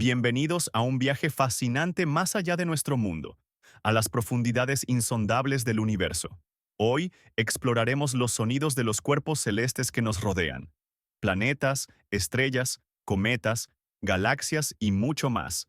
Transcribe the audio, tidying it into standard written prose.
Bienvenidos a un viaje fascinante más allá de nuestro mundo, a las profundidades insondables del universo. Hoy exploraremos los sonidos de los cuerpos celestes que nos rodean. Planetas, estrellas, cometas, galaxias y mucho más.